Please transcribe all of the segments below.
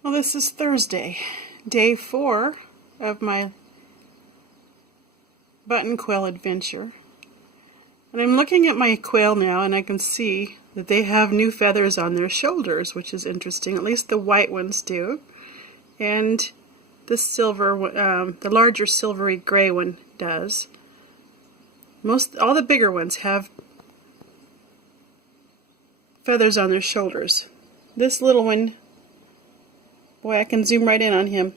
Well, this is Thursday, day 4 of my button quail adventure. And I'm looking at my quail now, and I can see that they have new feathers on their shoulders, which is interesting. At least the white ones do. And the the larger silvery gray one does. All the bigger ones have feathers on their shoulders. This little one, boy, I can zoom right in on him,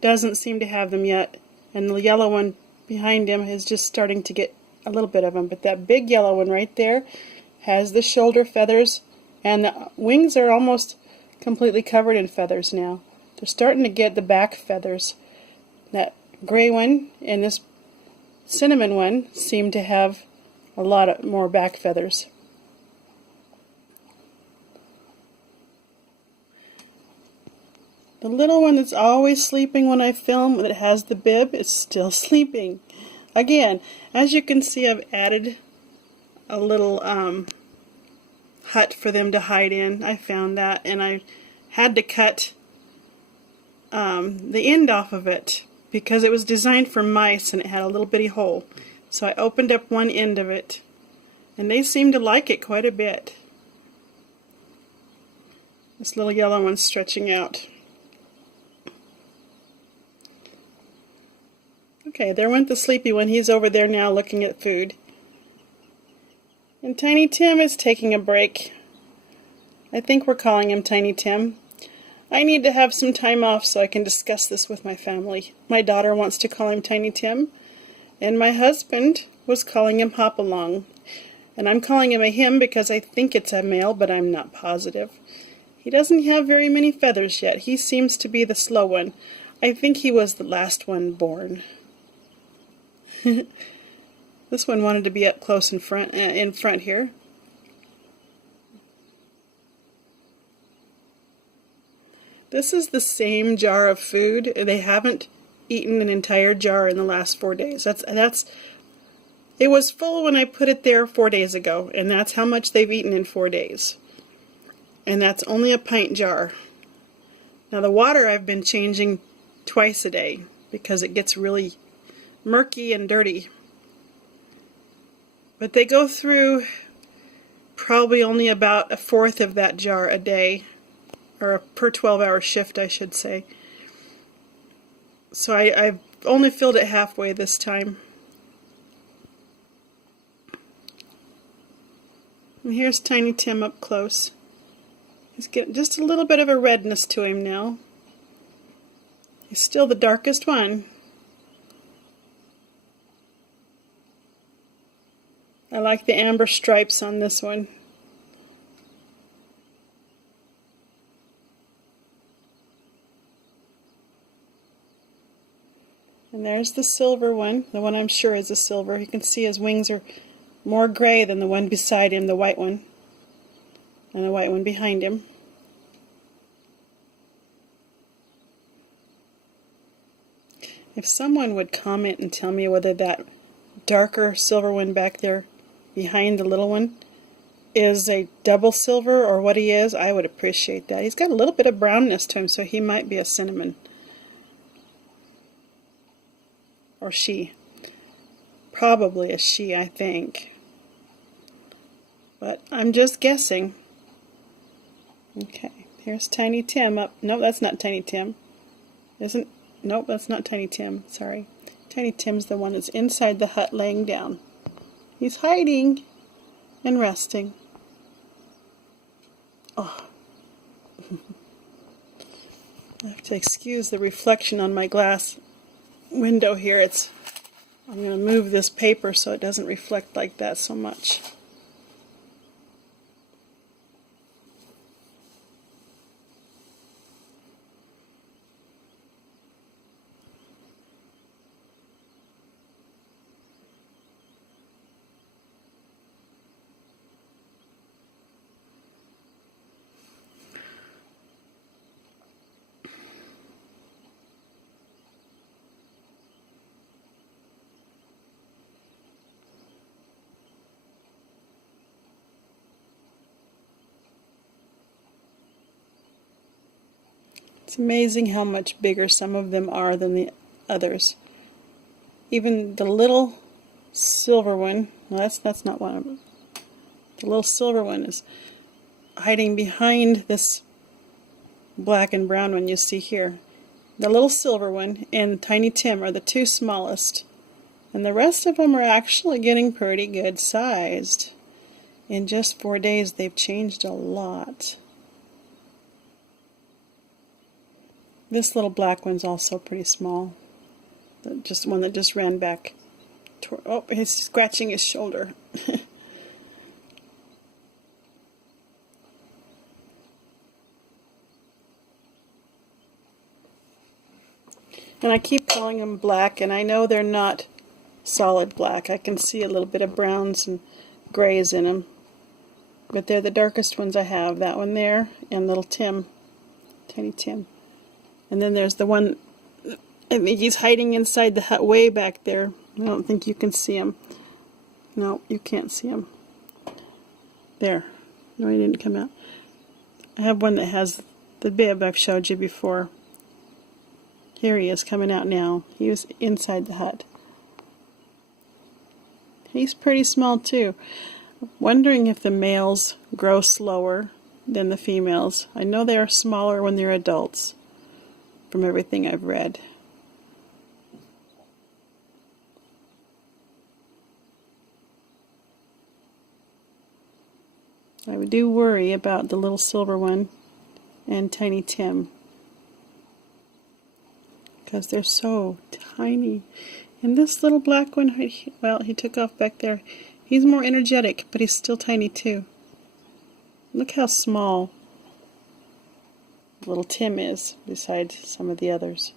doesn't seem to have them yet, and the yellow one behind him is just starting to get a little bit of them, but that big yellow one right there has the shoulder feathers, and the wings are almost completely covered in feathers now. They're starting to get the back feathers. That gray one and this cinnamon one seem to have a lot more back feathers. The little one that's always sleeping when I film, that has the bib, is still sleeping. Again, as you can see, I've added a little hut for them to hide in. I found that, and I had to cut the end off of it because it was designed for mice and it had a little bitty hole. So I opened up one end of it, and they seem to like it quite a bit. This little yellow one's stretching out. Okay, there went the sleepy one. He's over there now looking at food. And Tiny Tim is taking a break. I think we're calling him Tiny Tim. I need to have some time off so I can discuss this with my family. My daughter wants to call him Tiny Tim, and my husband was calling him Hopalong. And I'm calling him a him because I think it's a male, but I'm not positive. He doesn't have very many feathers yet. He seems to be the slow one. I think he was the last one born. This one wanted to be up close in front here. This is the same jar of food. They haven't eaten an entire jar in the last 4 days. It was full when I put it there 4 days ago, and that's how much they've eaten in 4 days. And that's only a pint jar. Now the water I've been changing twice a day because it gets really murky and dirty. But they go through probably only about a fourth of that jar a day, or per 12-hour shift, I should say. So I've only filled it halfway this time. And here's Tiny Tim up close. He's getting just a little bit of a redness to him now. He's still the darkest one. I like the amber stripes on this one. And there's the silver one, the one I'm sure is a silver. You can see his wings are more gray than the one beside him, the white one, and the white one behind him. If someone would comment and tell me whether that darker silver one back there behind the little one is a double silver or what he is, I would appreciate that. He's got a little bit of brownness to him, so he might be a cinnamon. Or she. Probably a she, I think. But I'm just guessing. Okay, here's Tiny Tim up. No, that's not Tiny Tim. Nope, that's not Tiny Tim. Sorry. Tiny Tim's the one that's inside the hut laying down. He's hiding and resting. Oh. I have to excuse the reflection on my glass window here. I'm going to move this paper so it doesn't reflect like that so much. It's amazing how much bigger some of them are than the others. Even the little silver one, well, that's not one of them. The little silver one is hiding behind this black and brown one you see here. The little silver one and Tiny Tim are the two smallest, and the rest of them are actually getting pretty good sized. In just 4 days they've changed a lot. This little black one's also pretty small. Just one that just ran back. Oh, he's scratching his shoulder. And I keep calling them black, and I know they're not solid black. I can see a little bit of browns and grays in them. But they're the darkest ones I have. That one there, and little Tim. Tiny Tim. And then there's the one, I think he's hiding inside the hut way back there. I don't think you can see him. No, you can't see him. There. No, he didn't come out. I have one that has the bib I've showed you before. Here he is coming out now. He was inside the hut. He's pretty small too. Wondering if the males grow slower than the females. I know they are smaller when they're adults, from everything I've read. I do worry about the little silver one and Tiny Tim, because they're so tiny. And this little black one, well, he took off back there. He's more energetic, but he's still tiny too. Look how small little Tim is beside some of the others.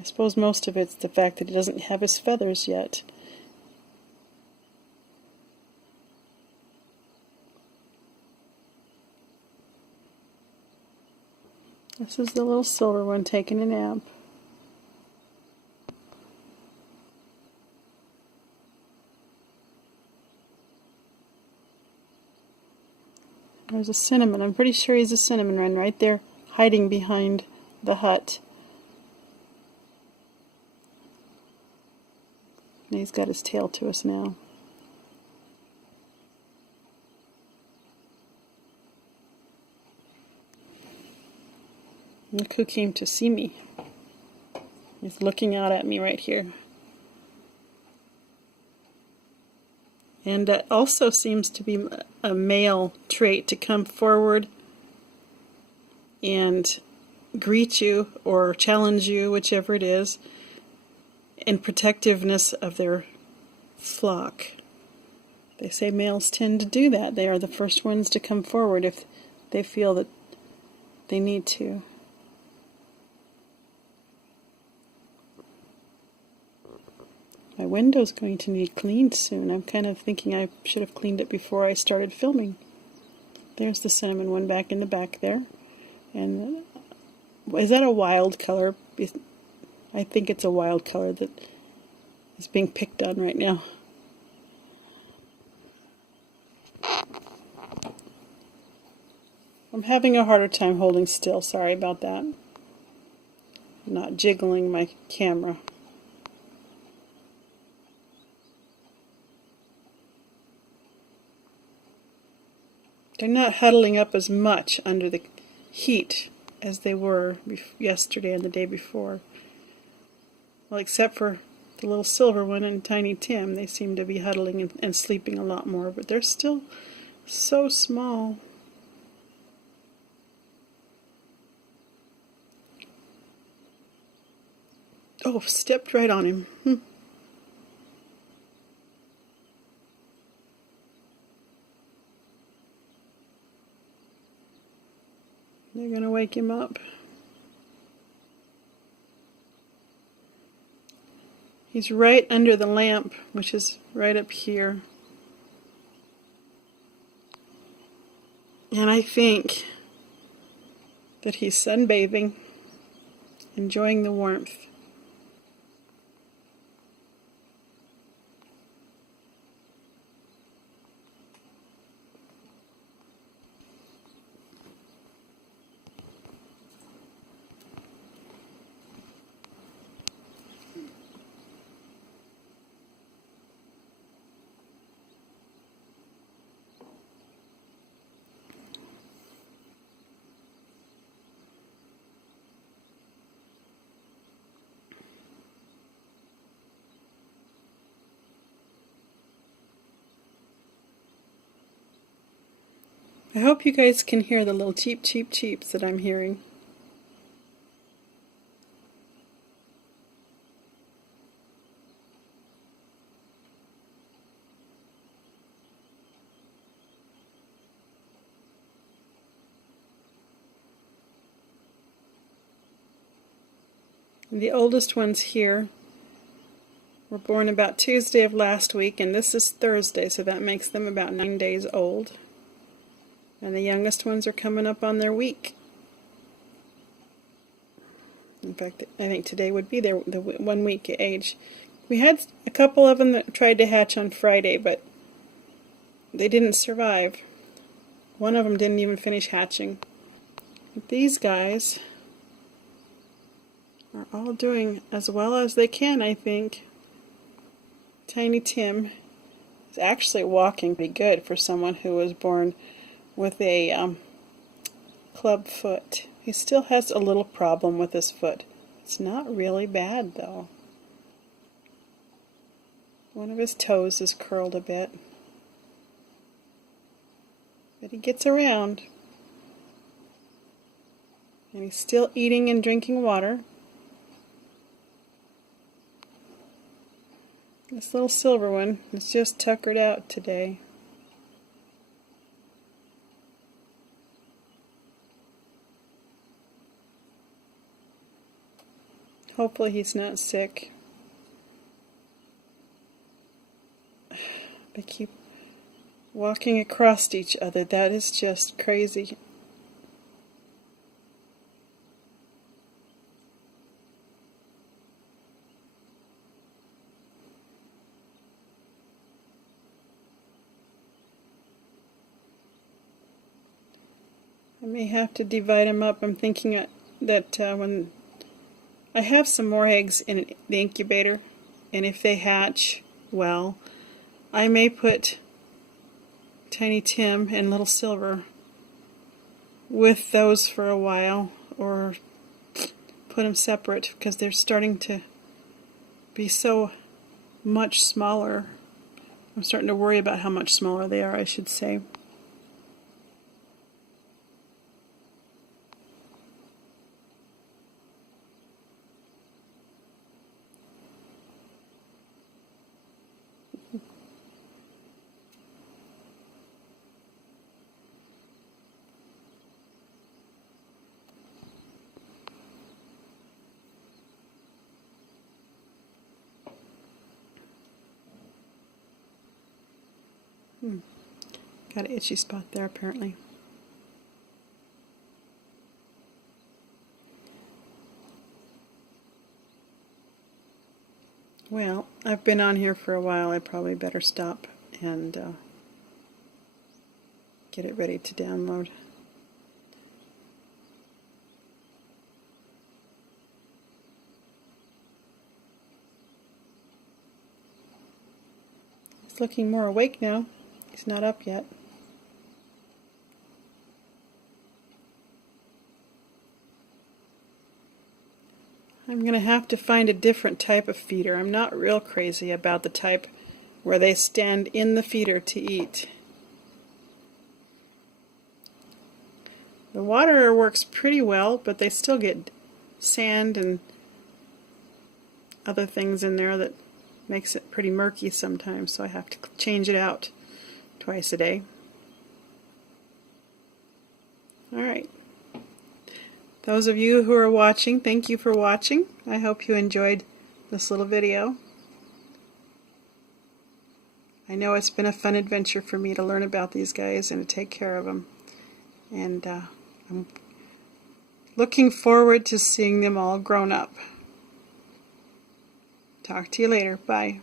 I suppose most of it's the fact that he doesn't have his feathers yet. This is the little silver one taking a nap. There's a cinnamon. I'm pretty sure he's a cinnamon wren right there, hiding behind the hut. And he's got his tail to us now. Look who came to see me. He's looking out at me right here. And that also seems to be a male trait, to come forward and greet you or challenge you, whichever it is, in protectiveness of their flock. They say males tend to do that. They are the first ones to come forward if they feel that they need to. My window's going to need cleaned soon. I'm kind of thinking I should have cleaned it before I started filming. There's the cinnamon one back in the back there. And is that a wild color? I think it's a wild color that is being picked on right now. I'm having a harder time holding still. Sorry about that. I'm not jiggling my camera. They're not huddling up as much under the heat as they were yesterday and the day before. Well, except for the little silver one and Tiny Tim, they seem to be huddling and sleeping a lot more, but they're still so small. Oh, stepped right on him. They're going to wake him up. He's right under the lamp, which is right up here. And I think that he's sunbathing, enjoying the warmth. I hope you guys can hear the little cheep cheep cheeps that I'm hearing. The oldest ones here were born about Tuesday of last week, and this is Thursday, so that makes them about 9 days old. And the youngest ones are coming up on their week. In fact, I think today would be the 1 week age. We had a couple of them that tried to hatch on Friday, but they didn't survive. One of them didn't even finish hatching. But these guys are all doing as well as they can, I think. Tiny Tim is actually walking pretty good for someone who was born with a club foot. He still has a little problem with his foot. It's not really bad though. One of his toes is curled a bit. But he gets around. And he's still eating and drinking water. This little silver one is just tuckered out today. Hopefully he's not sick. They keep walking across each other. That is just crazy. I may have to divide them up. I'm thinking that when I have some more eggs in the incubator, and if they hatch well, I may put Tiny Tim and Little Silver with those for a while, or put them separate because they're starting to be so much smaller. I'm starting to worry about how much smaller they are, I should say. Got an itchy spot there apparently. Well, I've been on here for a while. I probably better stop and get it ready to download. He's looking more awake now. He's not up yet. I'm going to have to find a different type of feeder. I'm not real crazy about the type where they stand in the feeder to eat. The water works pretty well, but they still get sand and other things in there that makes it pretty murky sometimes, so I have to change it out twice a day. Alright. Those of you who are watching, thank you for watching. I hope you enjoyed this little video. I know it's been a fun adventure for me to learn about these guys and to take care of them. And I'm looking forward to seeing them all grown up. Talk to you later. Bye.